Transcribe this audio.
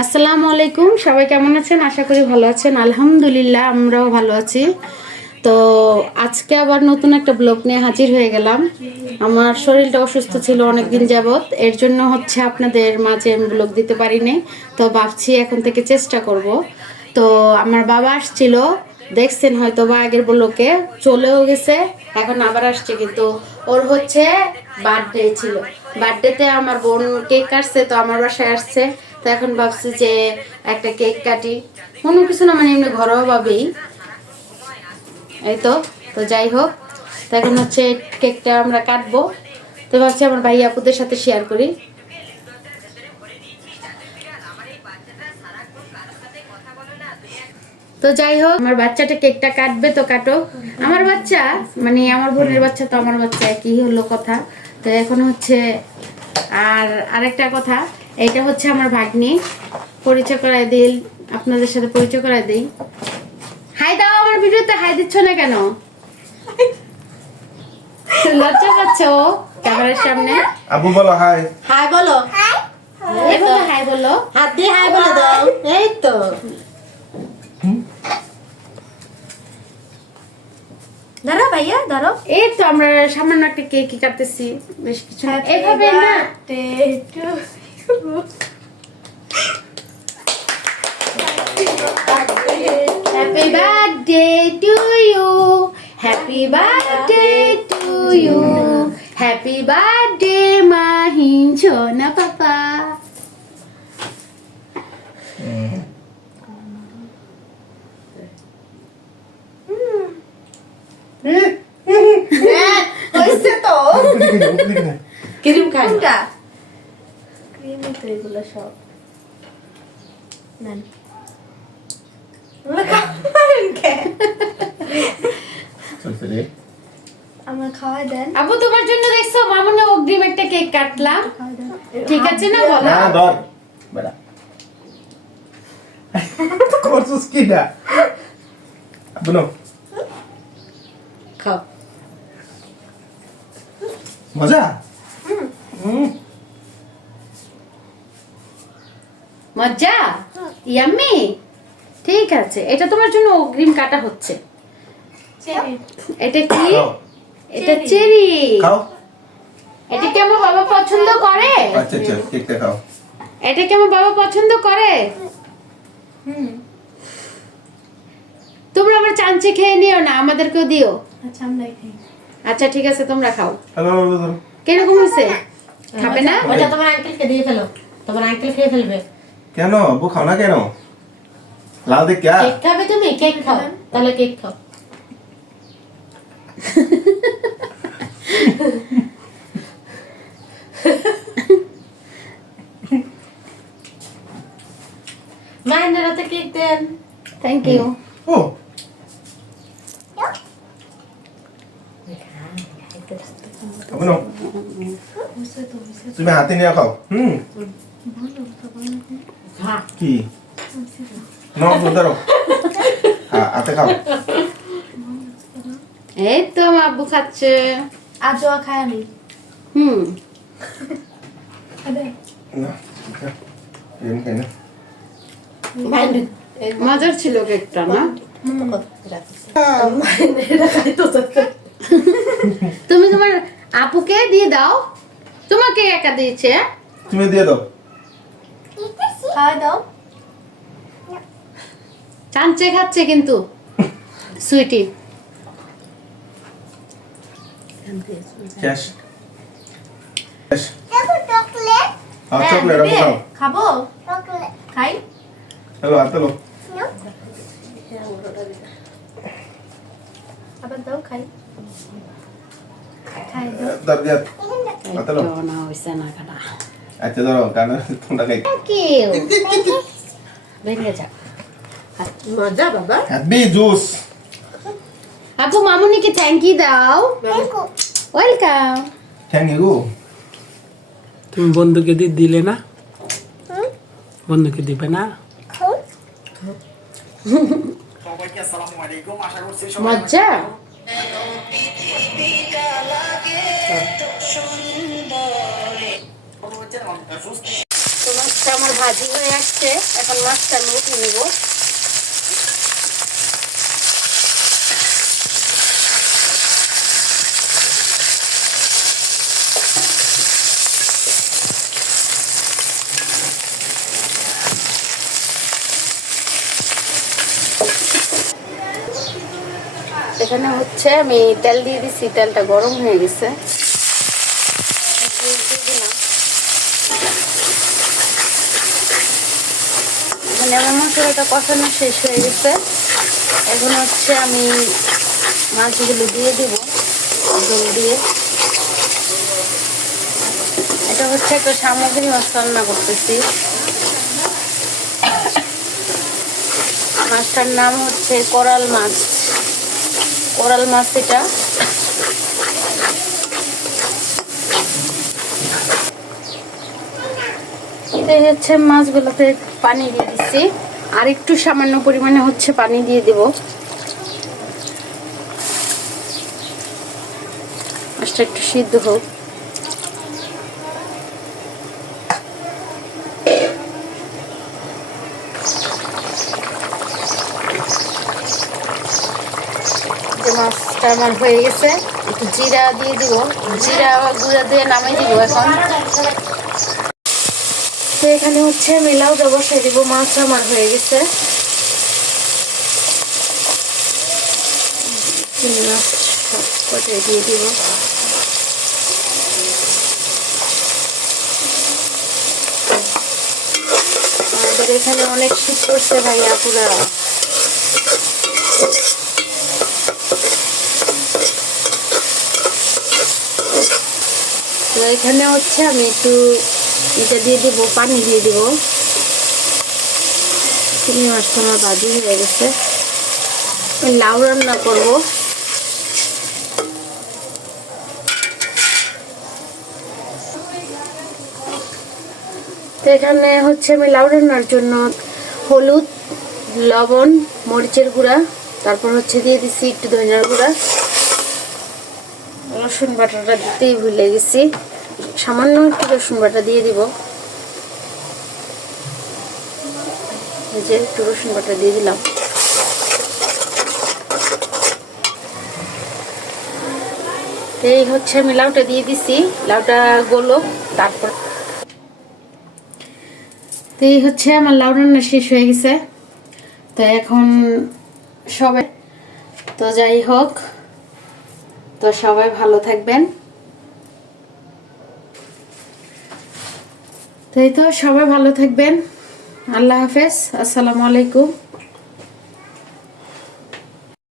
আসসালামু আলাইকুম, সবাই কেমন আছেন? আশা করি ভালো আছেন। আলহামদুলিল্লাহ আমরাও ভালো আছি। তো আজকে আবার নতুন একটা ব্লগ নিয়ে হাজির হয়ে গেলাম। আমার শরীরটা অসুস্থ ছিল অনেক দিন যাবত, এর জন্য হচ্ছে আপনাদের মাঝে আমি ব্লগ দিতে পারিনি। তো ভাবছি এখন থেকে চেষ্টা করব। তো আমার বাবা আসছিল, দেখছেন হয়তো বা আগের ব্লগে, চলেও গেছে, এখন আবার আসছে। কিন্তু ওর হচ্ছে বার্থডে ছিল, বার্থডেতে আমার বোন কেক কাটছে, তো আমার বাসায় আসছে। তো এখন ভাবছি যে একটা কেক কাটি, কোনো কিছু না, মানে এমনি ঘরোয়াভাবেই। এই তো তো যাই হোক, তো এখন হচ্ছে কেকটা আমরা কাটবো। তো ভাবছি আমার ভাই আপুদের সাথে শেয়ার করি। তো যাই হোক, আমার বাচ্চাটা কেকটা কাটবে, তো কাটো। আমার বাচ্চা মানে আমার বোনের বাচ্চা, তো আমার বাচ্চা একই হলো কথা। তো এখন হচ্ছে আর আরেকটা কথা, এইটা হচ্ছে আমার ভাগ্নি। পরিচয় করাই দিই, আপনাদের সাথে পরিচয় করাই দিই। হাই দাও, আমার ভিডিওতে হাই দিচ্ছ না কেন? লজ্জা পাচ্ছ ক্যামেরার সামনে? আবু বলো হাই। হাই বলো। এভাবে হাই বলো, হাত দিয়ে হাই বলে দাও। এই তো ধরো ভাইয়া, ধরো। এই তো আমরা সামান্য একটা কেক কাটতেছি, বেশ কিছু না। এভাবে না, happy birthday to you, happy birthday to you, happy birthday Mahin সোনা পাপা। হইছে তো। ক্রিম কোনটা? ক্রিমই তো এগুলো সব। নেন। আমার খাওয়াই দেন। আপু তোমার জন্য দেখছো মামুনে অগ্রিম একটা কেক কাটলাম, ঠিক আছে না? বলো। না ধর বেটা করছস কি না বলো খাও। মজা মজা, ইয়াম্মি। ঠিক আছে, এটা তোমার জন্য অগ্রিম কাটা হচ্ছে। এটা কি? খাও এটা চেরি। খাও এটা কি আমার বাবা পছন্দ করে? আচ্ছা আচ্ছা কেকটা খাও এটা কি আমার বাবা পছন্দ করে? তোমরা আবার চাঞ্চে খেয়ে নিও না, আমাদেরকেও দিও। আচ্ছা আমরা খাই। আচ্ছা ঠিক আছে, তোমরা খাও। হ্যালো ধরো কিরকম হয়েছে? খাবে না? ওটা তোমার আঙ্কেলকে দিয়ে ফেলো, তোমার আঙ্কেল খেয়ে ফেলবে। কেন আবু খাও না কেন লাল দেখ क्या কেক খাবে তুমি? কেক খাও, তাহলে কেক খাও। মায়ের হাতে কেক দেন। Thank you. ও আবু নাও তুমি হাতে নিয়ে খাও কি নাও ধরো হাতে খাও এই তো আমার আব্বু খাচ্ছে। আজও খায় আমি। না এমনি খাই না মজার ছিল কেকটা না? তুমি তোমার আপুকে দিয়ে দাও, তোমাকে একা দিয়েছে। তুমি দিয়ে দাও খাওয়াই দাও। চাঞ্চে খাচ্ছে কিন্তু সুইটি। ক্যাশ ক্যাশ চকলেট আবু খাও খাবো? খাই। হ্যালো হাতে লো আবার দাও, খাই। খাই দাও। ধর দিয়া হাতে লো না হইছে না কাটা। আচ্ছা ধরো কানে তোমরা খাই থ্যাংক ইউ। ভেঙে যা। মজা বাবা। হ্যাপি জুস আপু মামুনিকে থ্যাংক ইউ দাও। ওয়েলকাম। থ্যাংক ইউ তুমি বন্ধুকে দিলে না? বন্ধুকে দিবে না? মজা। মাছটা আমার ভাজি হয়ে আসছে, এখন মাছটা আমি উঠিয়ে নিব। এখানে হচ্ছে আমি তেল দিয়ে দিচ্ছি, তেলটা গরম হয়ে গেছে। মানে আমার মশলাটা কষানো শেষ হয়ে গেছে, এখন হচ্ছে আমি মাছগুলো দিয়ে দিব জল দিয়ে। এটা হচ্ছে একটা সামুদ্রিক মাছ রান্না করতেছি। মাছটার নাম হচ্ছে কোরাল মাছ। কোরাল মাছ এটা। এই হচ্ছে মাছগুলোতে পানি দিয়ে দিচ্ছি, আর একটু সামান্য পরিমাণে হচ্ছে পানি দিয়ে দেব। মাছটা একটু সিদ্ধ হোক। মাছটা আমার হয়ে গেছে, একটু জিরা দিয়ে দিব, জিরা গুঁড়া দিয়ে নামিয়ে দিব এখন। তো এখানে হচ্ছে আমি লাউটা বসিয়ে দিব, মাছ আমার হয়ে গেছে। মাছ সব কটাই দিয়ে দিব। আমাদের এখানে অনেক শীত করছে ভাইয়া পুরা। তো এখানে হচ্ছে আমি একটু এটা দিয়ে দিব, পানি দিয়ে দিব। চিংড়ি মাছটা আমার ভাজি হয়ে গেছে, লাউ রান্না করব। তো এখানে হচ্ছে আমি লাউ রান্নার জন্য হলুদ, লবণ, মরিচের গুঁড়া, তারপর হচ্ছে দিয়ে দিচ্ছি একটু ধনিয়ার গুঁড়া। রসুন বাটাটা দিতেই ভুলে গেছি, সামান্য একটু রসুন বাটা দিয়ে দিব। এই যে একটু রসুন বাটা দিয়ে দিলাম। এই হচ্ছে আমি লাউটা দিয়ে দিছি, লাউটা গোলক। তারপর তো এই হচ্ছে আমার লাউ রান্না শেষ হয়ে গেছে। তো এখন সবাই, তো যাই হোক, তো সবাই ভালো থাকবেন। তো এই তো সবাই ভালো থাকবেন। আল্লাহ হাফেজ, আসসালামু আলাইকুম।